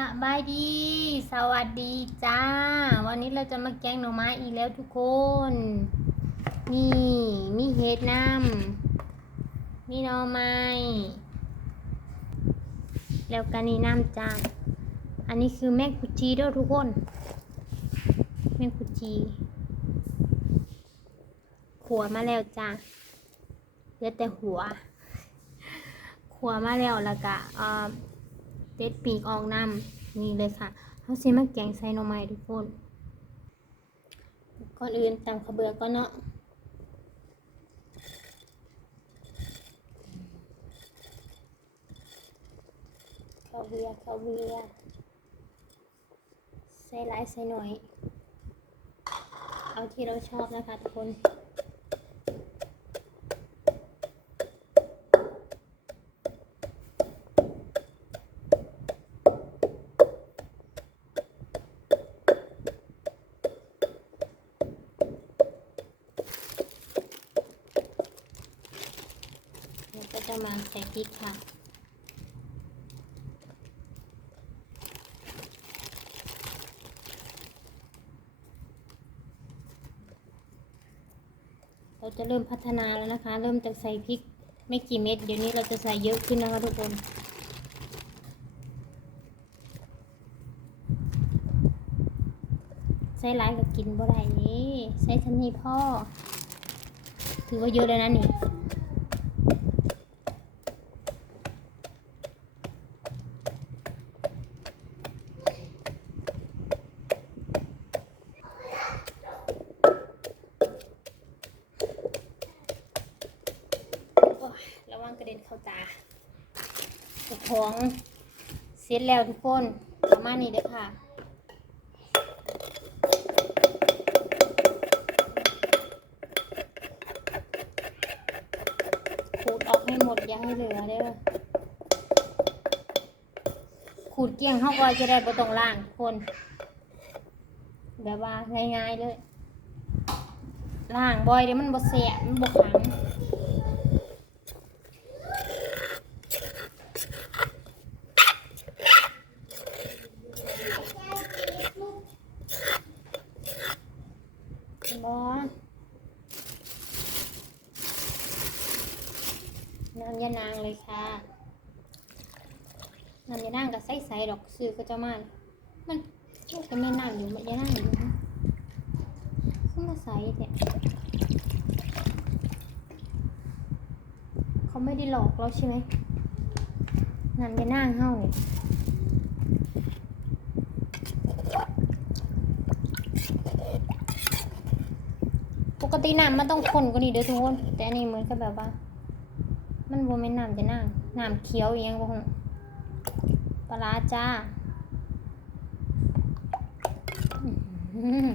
สบายดี สวัสดีจ้า วันนี้เราจะมาแกงหน่อไม้อีกแล้วทุกคน นี่มีเห็ดน้ำมีหน่อไม้ แล้วกันนี่น้ำจ้า อันนี้คือแมงกุจีด้วยทุกคน แมงกุจีขัวมาแล้วจ้าเหลือแต่หัว ขัวมาแล้วแล้วก็อ่อ เด็ดปีกออกน้ำนี่เลยค่ะเขาซีมาแกงใส่หน่อไม้ทุกคน ก่อนอื่นตำข้าเบือก็เนาะข้าวเบือข้าวเบือใส่หลายใส่หน่อย เอาที่เราชอบนะคะทุกคน จะมาใส่พริกค่ะ เราจะเริ่มพัฒนาแล้วนะคะ เริ่มจากใส่พริกไม่กี่เม็ด เดี๋ยวนี้เราจะใส่เยอะขึ้นนะคะทุกคนใส่หลายก็กินบ่ได้นี่ใส่ทันทีพ่อ ถือว่าเยอะเลยนะนี่ โอ้ย ระเด็นเข้าตาเจ้าของเสร็จแล้วทุกคนประมาณนี้เด้อค่ะขูดออกให้หมดอย่าให้เหลือเด้อขูดเกลี้ยงเข้าก็จะได้บ่ต้องล่างคนแบบว่าง่ายๆเลยล่างบ่อยเดี๋ยวมันบ่เสียมันบ่ขัง บอน้ำยานางเลยค่ะ น้ำยานางกับใส่ใส่ ดอกซื้อก็จะมันมันมันก็ไม่นั่งอยู่มันยานางอยู่นะขึ้นมาใส่แต่เขาไม่ได้หลอกเราใช่ไหมน้ำยานางเฮ้าเนี่ยปกติน้ำมันต้องข้นกว่านี้เด้อทุกคน แต่อันนี้เหมือนกับแบบว่า มันบ่แม่นน้ำจะน้ำน้ำเขียวอยังบ่ฮู้ปลาร้าจ้าอื้อหือ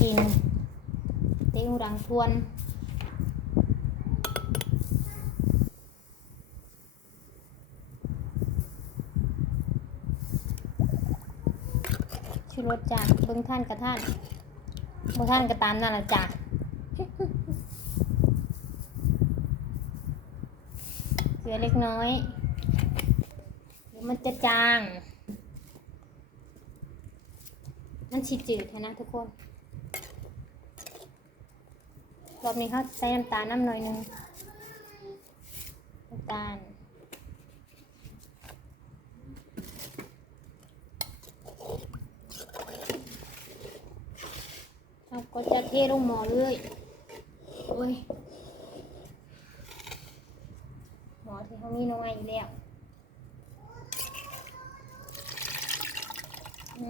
กินเต้หูดังทวนชูรสจ้าเบิ่งท่านกับท่านบท่านก็ตามนั่นแหละจ้ะเกลือเล็กน้อย มันจะจาง มันฉีดจืดนะทุกคนรอบนี้เขาใส่น้ำตาลน้ำหน่อยนึงน้ำตาลเราก็จะเทลงหม้อเลยโอ้ยหม้อที่เขามีน้อยอยู่แล้วอืม เ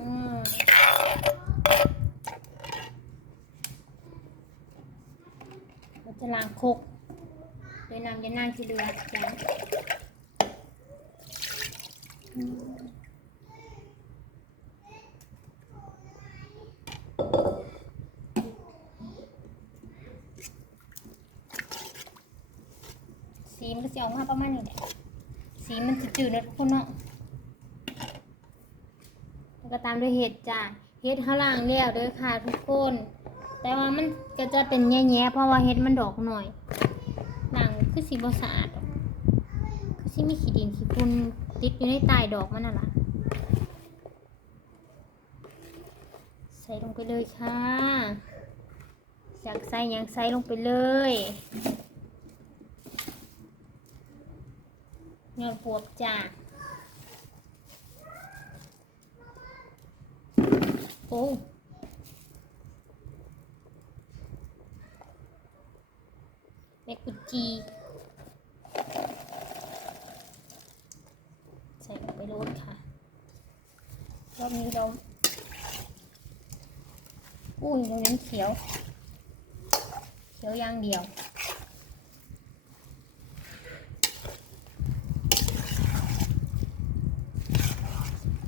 ราจะล้างครกโดยน้ำยานางที่เดือจ้ะสีมันก็จะออกมาประมาณนี้แหละสีมันจะจืดนะทุกคนเนาะ ก็ตามด้วยเห็ดจ้ะเห็ดข้าวล่างแล้วเด้วยค่ะทุกคน แต่ว่ามันก็จะเป็นแง่ๆเพราะว่าเห็ดมันดอกหน่อยหลังคือสีบสะอาดคือสีมีขี้ดินขีดฝุ่นติดอยู่ในใต้ดอกมันน่ะล่ะใส่ลงไปเลยค่ะอยากใส่ยังใส่ลงไปเลยยอดปวบจ้า โอ้เมกุจีใส่ลงไปรดค่ะ รอบนี้เราอุ้ยเราเน้นเขียว เขียวอย่างเดียว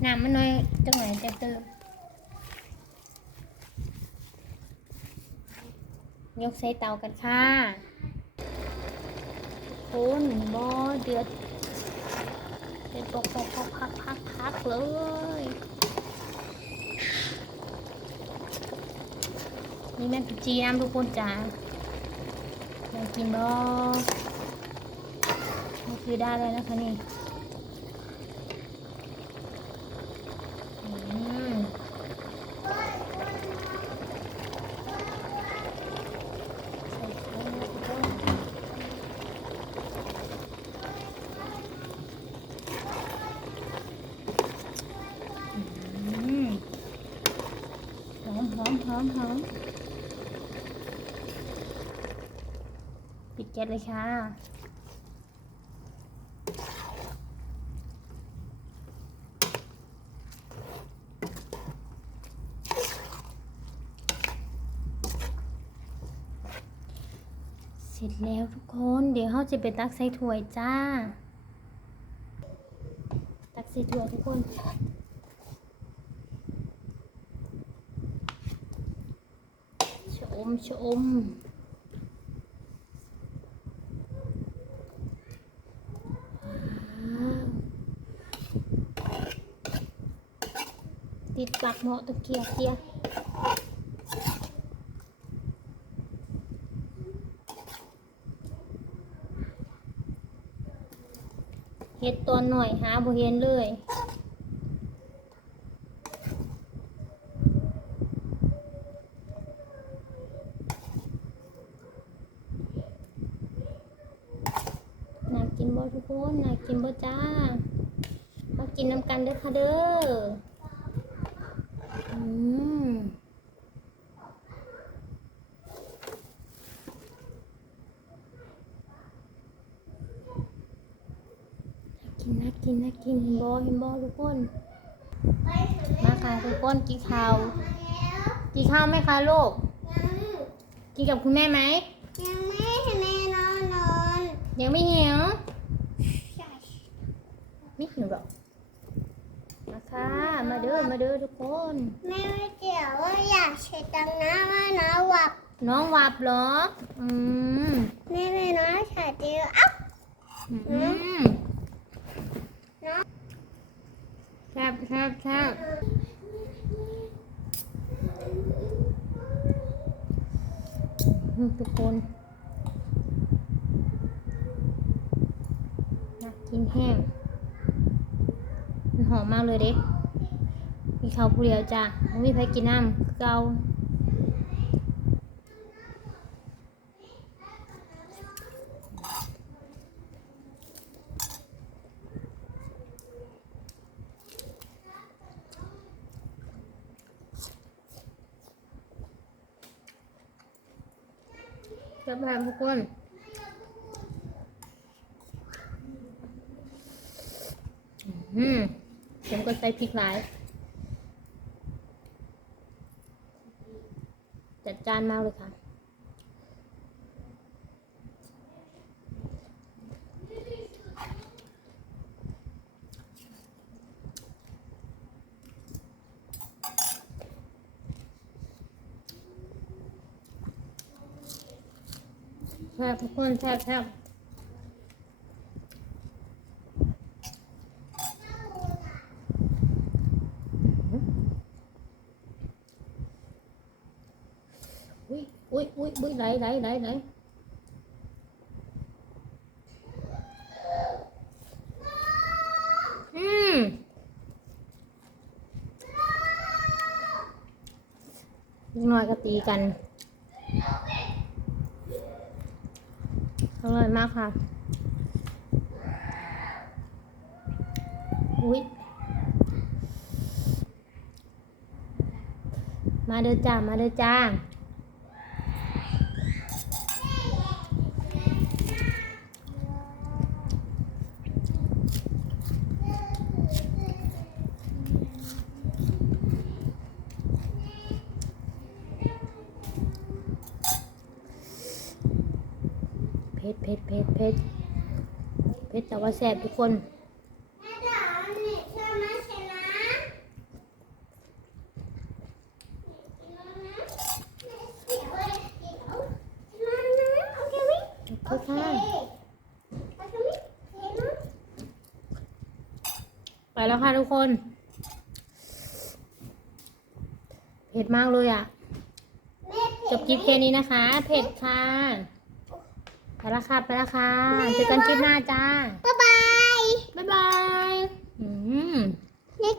น้ำมันน้อยจังไหนจะเติม ยกใส่เตากันค่ะคุณบอเดือดเดือดปกปกปกพักพักพักเลยนี่แม่กุจีน้ำทุกคนจ้าอยากกินบ่นี่คือได้เลยนะคะนี่อืมใส่ไข่นะทุกคนอืมหอมหอมหอมหอม ปิดแก๊สเลยค่ะ เสร็จแล้วทุกคน เดี๋ยวเขาจะไปตักใส่ถ้วยจ้า ตักใส่ถ้วยทุกคนชมชมักเหมาะตะเกียบเกียเฮ็ดตอนหน่อยหาบ่เห็นเลยน่ากินบ่ทุกคนน่ากินบ่จ้ามากินน้ำกันเด้อค่ะเด้อ กินน่ากินน่ากินเห็นบอเห็นบอทุกคน มาค่ะทุกคนกินข้าวกินข้าวไหมคะลูก กินกับคุณแม่ไหม ยังไม่ให้แม่นอนนอนยังไม่หิว ไม่หิวหรอกมา ค่ะ มาเด้อ มาเด้อทุกคน แม่ไม่เกี่ยวว่าอยากเช็ดตังหน้าว่าน้าหวับน้องหวับเหรอ อืมแม่ไม่น้อยฉาเดียวอ๊ะอืมแซ่บแซ่บแซ่บอืมทุกคนน่ากินแห้งมันห อมมากเลยเด็กมีข้าวผู้เดียวจ้ะไม่มีใครกินน้ำคือเกาแซ่บแบบทุกคนอืม ผมก็ใส่พริกหลาย จัดจานมากเลยค่ะแซ่บทุกคนแซ่บแซ่บ อุ้ยอุ้ยอุ้ยไหลไหลไหลไหลอืมอยก็ตีกันอร่อยมากค่ะ อุ้ยมาเด้อจ้า มาเด้อจ้า เผ็ดเผ็ดเผ็ดเผ็ดเผ็ดแต่ว่าแซ่บทุกคนแม่จ๋าเนี่ยชอบไหมชนะกินแล้วนะเดี๋ยวเว้ยเดี๋ยวชนะนะโอเคไหมขอบคุณค่ะโอเคไหมโอเคนะไปแล้วค่ะทุกคน เผ็ดมากเลยอะ จบคลิปแค่นี้นะคะ เผ็ดค่ะ ไปแล้วค่ะ ไปแล้วค่ะ เจอกันคลิปหน้าจ้า บ๊ายบาย บ๊ายบาย อืม